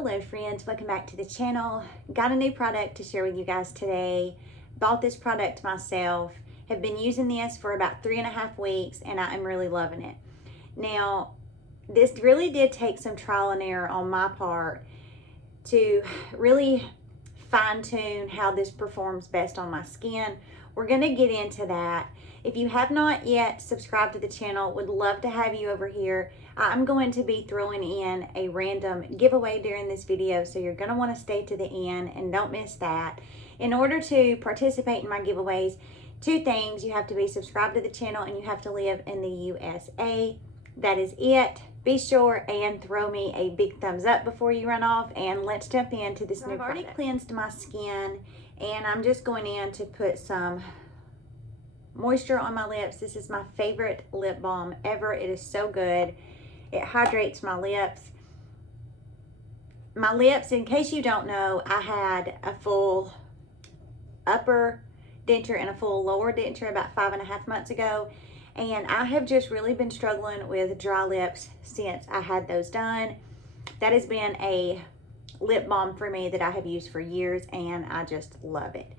Hello friends, welcome back to the channel. Got a new product to share with you guys today. Bought this product myself. Have been using this for about 3.5 weeks and I am really loving it. Now, this really did take some trial and error on my part to really fine tune how this performs best on my skin. We're going to get into that. If you have not yet subscribed to the channel, would love to have you over here. I'm going to be throwing in a random giveaway during this video, so you're going to want to stay to the end and don't miss that. In order to participate in my giveaways, two things: you have to be subscribed to the channel and you have to live in the USA. That is it. Be sure and throw me a big thumbs up before you run off, and let's jump into this new product. I've already cleansed my skin and I'm just going in to put some moisture on my lips. This is my favorite lip balm ever. It is so good. It hydrates my lips. My lips, in case you don't know, I had a full upper denture and a full lower denture about 5.5 months ago. And I have just really been struggling with dry lips since I had those done. That has been a lip balm for me that I have used for years and I just love it.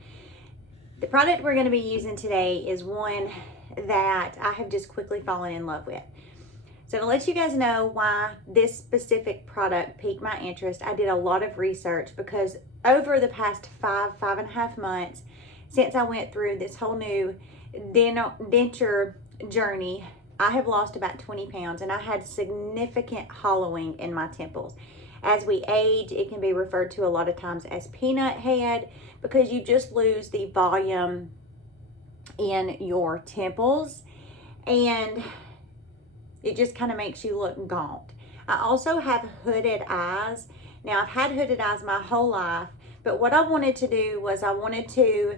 The product we're going to be using today is one that I have just quickly fallen in love with. So to let you guys know why this specific product piqued my interest, I did a lot of research because over the past 5.5 months, since I went through this whole new denture journey, I have lost about 20 pounds and I had significant hollowing in my temples. As we age, it can be referred to a lot of times as peanut head because you just lose the volume in your temples and it just kind of makes you look gaunt. I also have hooded eyes. Now, I've had hooded eyes my whole life, but what I wanted to do was I wanted to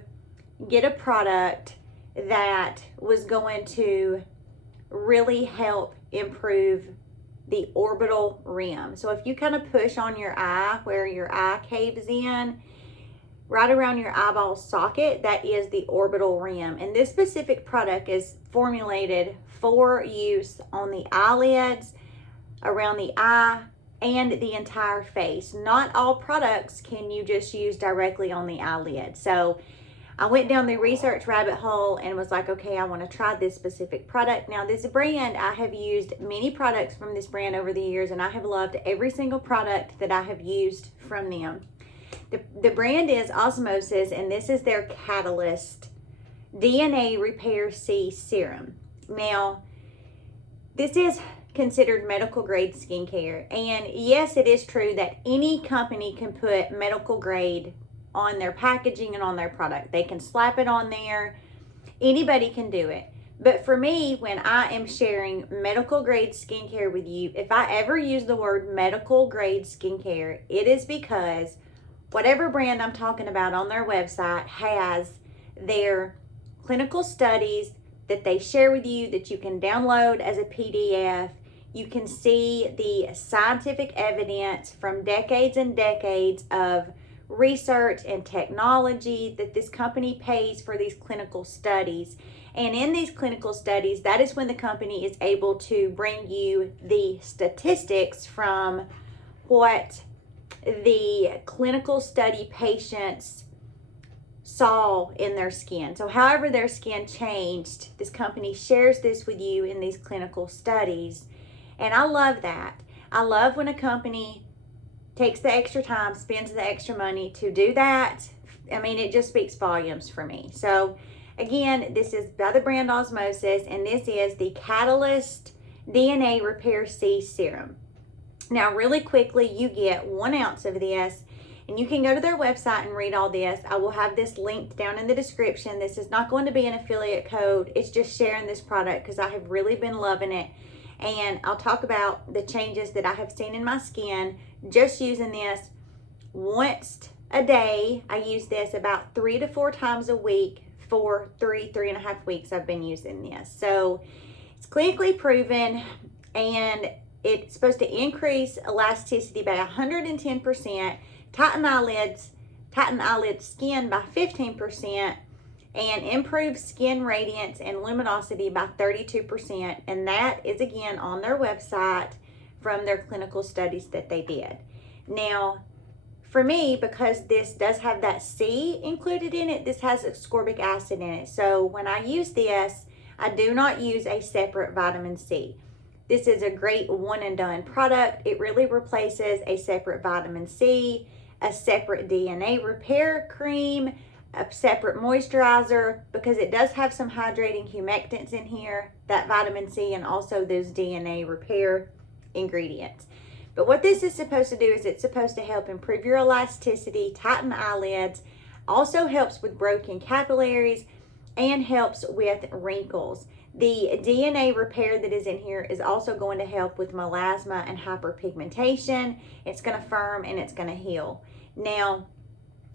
get a product that was going to really help improve the orbital rim. So if you kind of push on your eye where your eye caves in, right around your eyeball socket, that is the orbital rim. And this specific product is formulated for use on the eyelids, around the eye, and the entire face. Not all products can you just use directly on the eyelid. So I went down the research rabbit hole and was like, okay, I want to try this specific product. Now, this brand, I have used many products from this brand over the years, and I have loved every single product that I have used from them. The brand is Osmosis, and this is their Catalyst DNA Repair C Serum. Now, this is considered medical grade skincare, and yes, it is true that any company can put medical grade on their packaging and on their product. They can slap it on there. Anybody can do it. But for me, when I am sharing medical grade skincare with you, if I ever use the word medical grade skincare, it is because whatever brand I'm talking about on their website has their clinical studies that they share with you that you can download as a PDF. You can see the scientific evidence from decades and decades of research and technology that this company pays for these clinical studies. And in these clinical studies, that is when the company is able to bring you the statistics from what the clinical study patients saw in their skin. So however their skin changed, this company shares this with you in these clinical studies. And I love that. I love when a company takes the extra time, spends the extra money to do that. I mean, it just speaks volumes for me. So again, this is by the brand Osmosis, and this is the Catalyst DNA Repair C Serum. Now, really quickly, you get 1 ounce of this, and you can go to their website and read all this. I will have this linked down in the description. This is not going to be an affiliate code. It's just sharing this product because I have really been loving it. And I'll talk about the changes that I have seen in my skin just using this once a day. I use this about 3 to 4 times a week for 3.5 weeks I've been using this. So it's clinically proven, and it's supposed to increase elasticity by 110%, tighten eyelid skin by 15%, and improve skin radiance and luminosity by 32%. And that is again on their website from their clinical studies that they did. Now, for me, because this does have that C included in it, this has ascorbic acid in it. So when I use this, I do not use a separate vitamin C. This is a great one and done product. It really replaces a separate vitamin C, a separate DNA repair cream, a separate moisturizer, because it does have some hydrating humectants in here, that vitamin C, and also those DNA repair ingredients. But what this is supposed to do is it's supposed to help improve your elasticity, tighten eyelids, also helps with broken capillaries, and helps with wrinkles. The DNA repair that is in here is also going to help with melasma and hyperpigmentation. It's going to firm and it's going to heal. Now,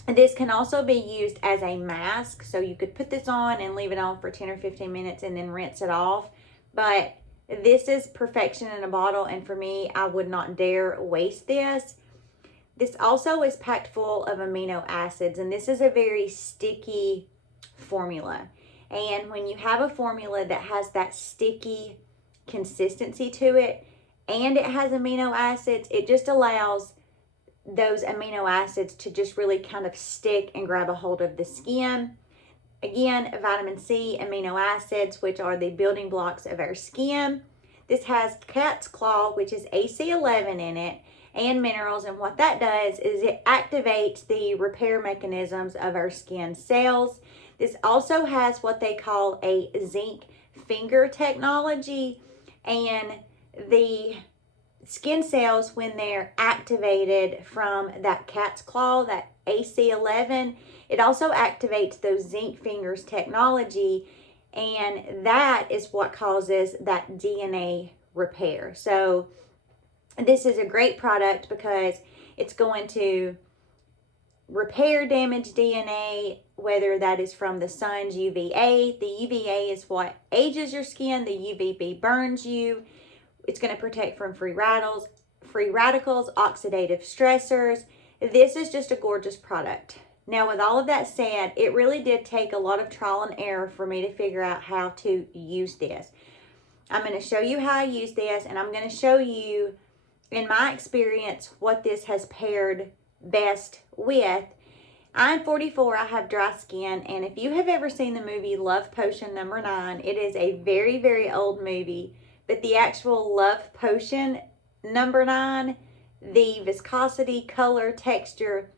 this can also be used as a mask. So you could put this on and leave it on for 10 or 15 minutes and then rinse it off. But this is perfection in a bottle, and for me, I would not dare waste this. This also is packed full of amino acids, and this is a very sticky formula. And when you have a formula that has that sticky consistency to it, and it has amino acids, it just allows those amino acids to just really kind of stick and grab a hold of the skin. Again, vitamin C, amino acids, which are the building blocks of our skin. This has cat's claw, which is AC11 in it, and minerals. And what that does is it activates the repair mechanisms of our skin cells. This also has what they call a zinc finger technology. And the skin cells, when they're activated from that cat's claw, that AC11, it also activates those zinc fingers technology, and that is what causes that DNA repair. So this is a great product because it's going to repair damaged DNA, whether that is from the sun's UVA. The UVA is what ages your skin. The UVB burns you. It's going to protect from free radicals, oxidative stressors. This is just a gorgeous product. Now, with all of that said, it really did take a lot of trial and error for me to figure out how to use this. I'm going to show you how I use this, and I'm going to show you, in my experience, what this has paired best with. I'm 44, I have dry skin, and if you have ever seen the movie Love Potion number 9, it is a very, very old movie, but the actual Love Potion number 9, the viscosity, color, texture,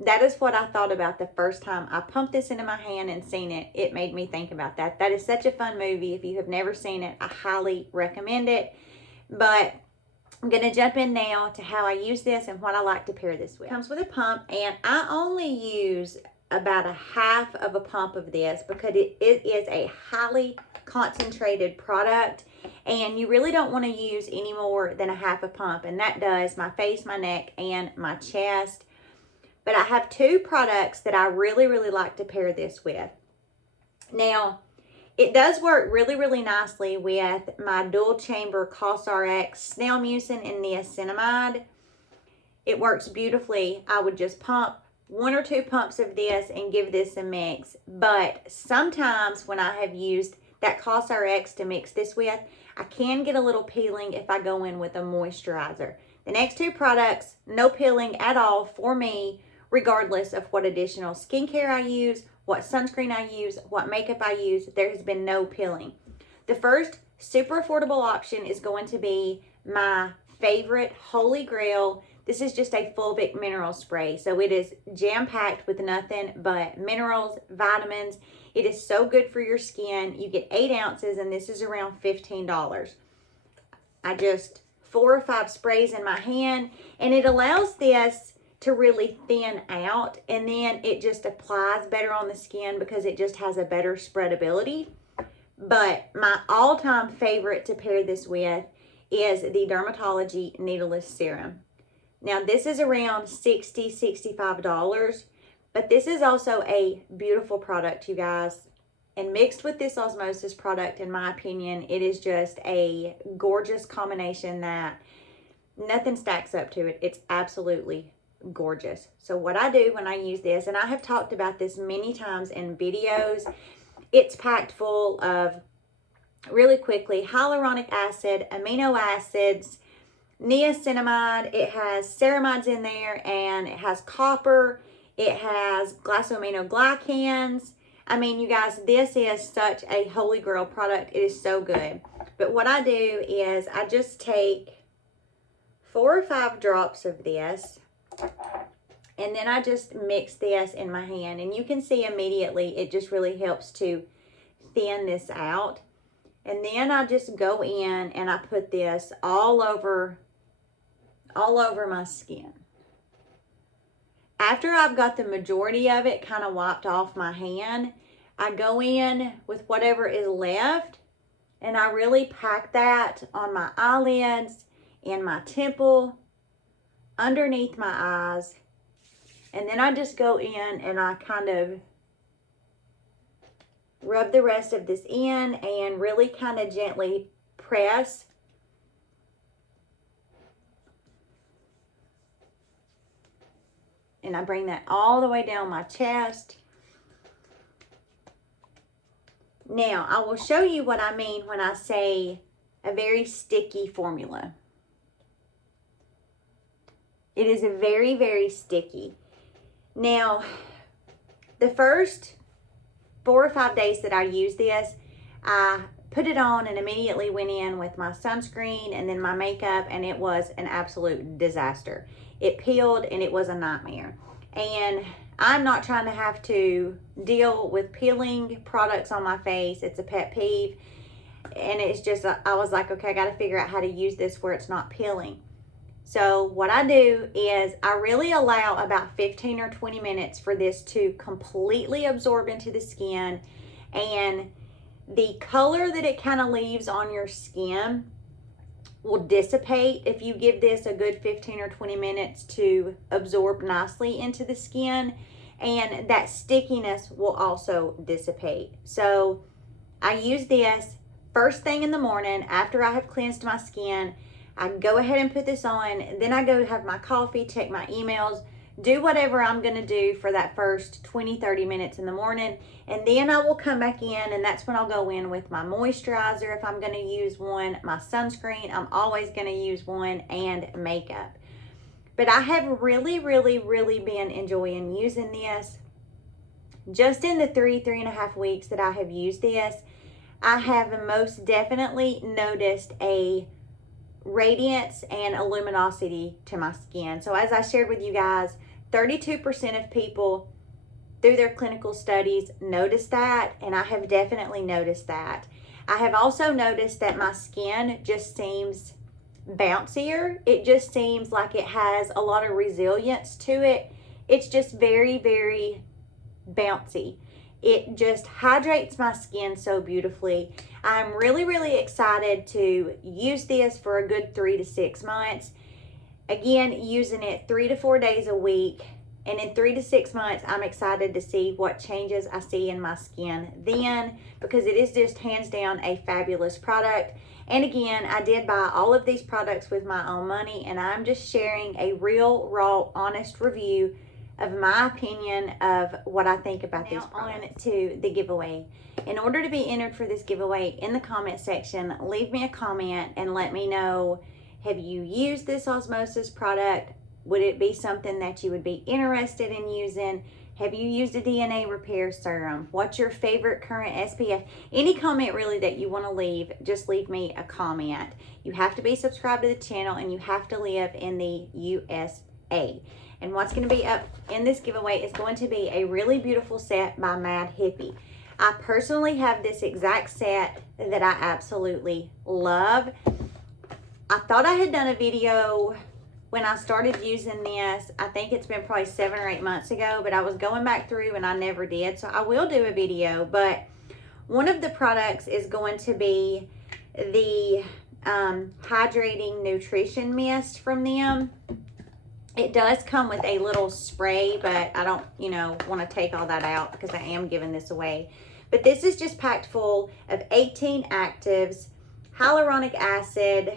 that is what I thought about the first time I pumped this into my hand and seen it. It made me think about that. That is such a fun movie. If you have never seen it, I highly recommend it. But I'm going to jump in now to how I use this and what I like to pair this with. It comes with a pump, and I only use about a half of a pump of this because it is a highly concentrated product, and you really don't want to use any more than a half a pump, and that does my face, my neck, and my chest. But I have two products that I really, really like to pair this with. Now, it does work really, really nicely with my dual chamber Cosrx snail mucin and niacinamide. It works beautifully. I would just pump 1 or 2 pumps of this and give this a mix. But sometimes when I have used that Cosrx to mix this with, I can get a little peeling if I go in with a moisturizer. The next two products, no peeling at all for me, regardless of what additional skincare I use, what sunscreen I use, what makeup I use. There has been no peeling. The first super affordable option is going to be my favorite holy grail. This is just a Fulvic mineral spray. So it is jam-packed with nothing but minerals, vitamins. It is so good for your skin. You get 8 ounces, and this is around $15. I just 4 or 5 sprays in my hand, and it allows this to really thin out, and then it just applies better on the skin because it just has a better spreadability. But my all-time favorite to pair this with is the Drmtlgy needleless serum. Now, this is around $60, $65, but this is also a beautiful product, you guys. And mixed with this Osmosis product, in my opinion, it is just a gorgeous combination that nothing stacks up to it. It's absolutely gorgeous. So what I do when I use this, and I have talked about this many times in videos, it's packed full of, really quickly, hyaluronic acid, amino acids, niacinamide, it has ceramides in there, and it has copper, it has glycosaminoglycans. I mean, you guys, this is such a holy grail product. It is so good. But what I do is I just take 4 or 5 drops of this, and then I just mix this in my hand. And you can see immediately it just really helps to thin this out. And then I just go in and I put this all over my skin. After I've got the majority of it kind of wiped off my hand, I go in with whatever is left, and I really pack that on my eyelids, in my temple, underneath my eyes. And then I just go in and I kind of rub the rest of this in and really kind of gently press. And I bring that all the way down my chest. Now, I will show you what I mean when I say a very sticky formula. It is a very, very sticky. Now, the first 4 or 5 days that I used this, I put it on and immediately went in with my sunscreen and then my makeup, and it was an absolute disaster. It peeled and it was a nightmare. And I'm not trying to have to deal with peeling products on my face. It's a pet peeve. And it's just, I was like, okay, I got to figure out how to use this where it's not peeling. So what I do is I really allow about 15 or 20 minutes for this to completely absorb into the skin. And the color that it kind of leaves on your skin will dissipate if you give this a good 15 or 20 minutes to absorb nicely into the skin, and that stickiness will also dissipate. So I use this first thing in the morning after I have cleansed my skin. I go ahead and put this on, then I go have my coffee, check my emails, do whatever I'm going to do for that first 20-30 minutes in the morning, and then I will come back in, and that's when I'll go in with my moisturizer if I'm going to use one, my sunscreen, I'm always going to use one, and makeup. But I have really, really, really been enjoying using this. Just in the 3.5 weeks that I have used this, I have most definitely noticed a radiance and a luminosity to my skin. So as I shared with you guys, 32% of people through their clinical studies noticed that, and I have definitely noticed that. I have also noticed that my skin just seems bouncier. It just seems like it has a lot of resilience to it. It's just very, very bouncy. It just hydrates my skin so beautifully. I'm really, really excited to use this for a good 3 to 6 months. Again, using it 3 to 4 days a week. And in 3 to 6 months, I'm excited to see what changes I see in my skin then, because it is just hands down a fabulous product. And again, I did buy all of these products with my own money, and I'm just sharing a real, raw, honest review of my opinion of what I think about these products. On to the giveaway. In order to be entered for this giveaway, in the comment section, leave me a comment and let me know, have you used this Osmosis product? Would it be something that you would be interested in using? Have you used a DNA repair serum? What's your favorite current SPF? Any comment really that you want to leave, just leave me a comment. You have to be subscribed to the channel, and you have to live in the USA. And what's going to be up in this giveaway is going to be a really beautiful set by Mad Hippie. I personally have this exact set that I absolutely love. I thought I had done a video when I started using this. I think it's been probably 7 or 8 months ago, but I was going back through and I never did. So I will do a video, but one of the products is going to be the hydrating nutrition mist from them. It does come with a little spray, but I don't, want to take all that out because I am giving this away. But this is just packed full of 18 actives, hyaluronic acid.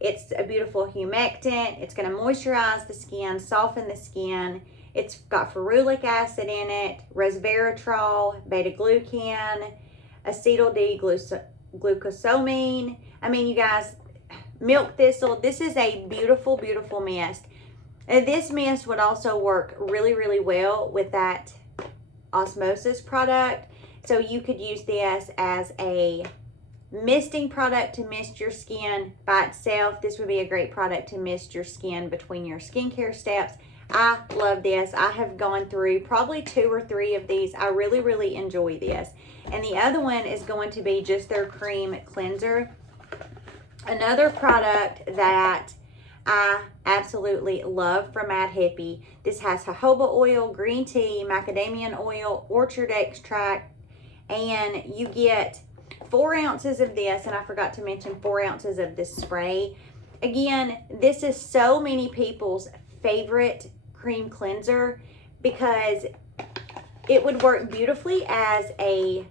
It's a beautiful humectant. It's going to moisturize the skin, soften the skin. It's got ferulic acid in it, resveratrol, beta-glucan, acetyl D-glucosamine. I mean, you guys, milk thistle. This is a beautiful, beautiful mist. And this mist would also work really, really well with that Osmosis product. So you could use this as a misting product to mist your skin by itself. This would be a great product to mist your skin between your skincare steps. I love this. I have gone through probably 2 or 3 of these. I really, really enjoy this. And the other one is going to be just their cream cleanser. Another product that I absolutely love from Mad Hippie. This has jojoba oil, green tea, macadamia oil, orchard extract, and you get 4 ounces of this, and I forgot to mention 4 ounces of this spray. Again, this is so many people's favorite cream cleanser because it would work beautifully as a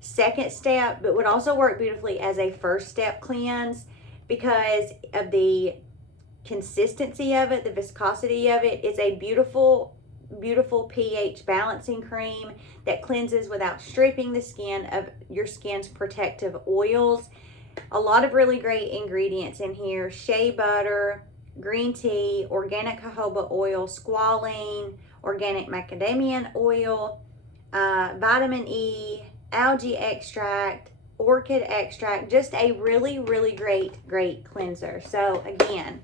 second step, but would also work beautifully as a first step cleanse because of the consistency of it, the viscosity of it. It's a beautiful, beautiful pH balancing cream that cleanses without stripping the skin of your skin's protective oils. A lot of really great ingredients in here: shea butter, green tea, organic jojoba oil, squalene, organic macadamia oil, vitamin E, algae extract, orchid extract. Just a really, really great cleanser. So again,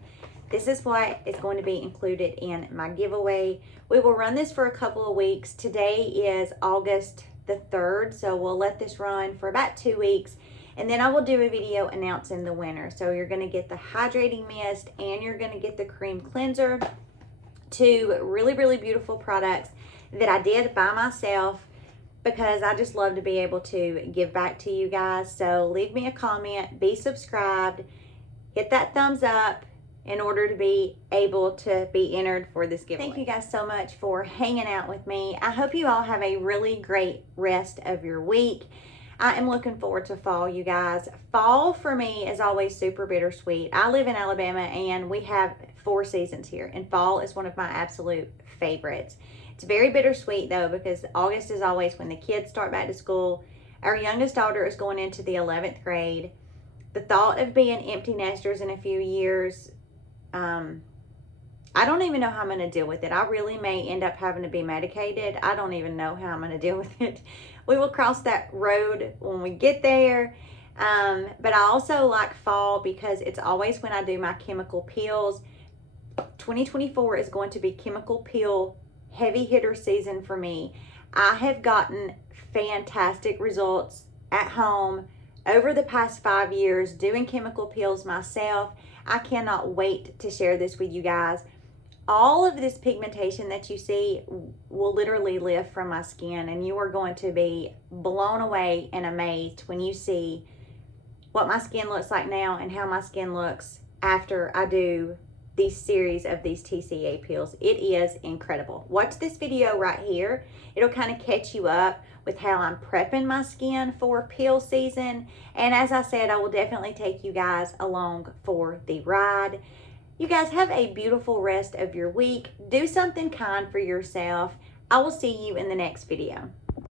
this is what is going to be included in my giveaway. We will run this for a couple of weeks. Today is August the 3rd, so we'll let this run for about 2 weeks, and then I will do a video announcing the winner. So you're going to get the hydrating mist and you're going to get the cream cleanser. 2 really, really beautiful products that I did by myself because I just love to be able to give back to you guys. So leave me a comment, be subscribed, hit that thumbs up in order to be able to be entered for this giveaway. Thank you guys so much for hanging out with me. I hope you all have a really great rest of your week. I am looking forward to fall, you guys. Fall for me is always super bittersweet. I live in Alabama and we have 4 seasons here, and fall is one of my absolute favorites. It's very bittersweet though because August is always when the kids start back to school. Our youngest daughter is going into the 11th grade. The thought of being empty nesters in a few years, I don't even know how I'm going to deal with it. I really may end up having to be medicated. I don't even know how I'm going to deal with it. We will cross that road when we get there. But I also like fall because it's always when I do my chemical peels. 2024 is going to be chemical peel heavy hitter season for me. I have gotten fantastic results at home over the past 5 years doing chemical peels myself. I cannot wait to share this with you guys. All of this pigmentation that you see will literally lift from my skin, and you are going to be blown away and amazed when you see what my skin looks like now and how my skin looks after I do these series of these TCA peels. It is incredible. Watch this video right here. It'll kind of catch you up with how I'm prepping my skin for peel season. And as I said, I will definitely take you guys along for the ride. You guys have a beautiful rest of your week. Do something kind for yourself. I will see you in the next video.